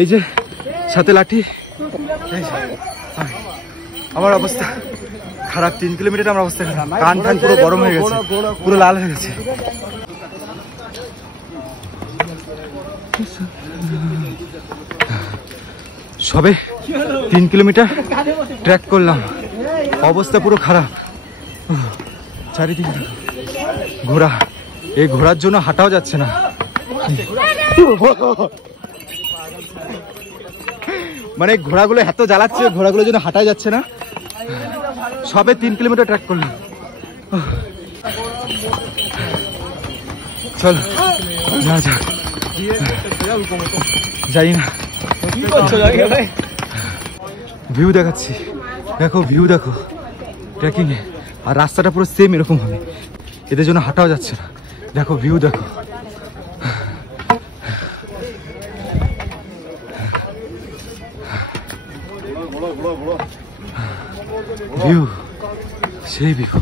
এই যে সাথে লাঠি। আমার অবস্থা খারাপ, 3 কিলোমিটার আমার অবস্থা খারাপ, কান টান পুরো গরম হয়ে গেছে, পুরো লাল হয়ে গেছে। সবে 3 কিলোমিটার ট্রেক করলাম, অবস্থা পুরো খারাপ। চারিদিকে ঘোড়া, এই ঘোড়ার জন্য হাঁটাও যাচ্ছে না। মানে ঘোড়াগুলো এত জ্বালাচ্ছে, ঘোড়াগুলোর জন্য হাঁটাই যাচ্ছে না। সবে 3 কিলোমিটার ট্রেক করলাম। চল যা যা, যাই না। ভিউ দেখাচ্ছি, দেখো ভিউ দেখো ট্রেকিং এ। আর রাস্তাটা পুরো সেম এরকম হবে, এদের জন্য হাঁটাও যাচ্ছে না। দেখো ভিউ দেখো, ভিউ সেই ভিউ।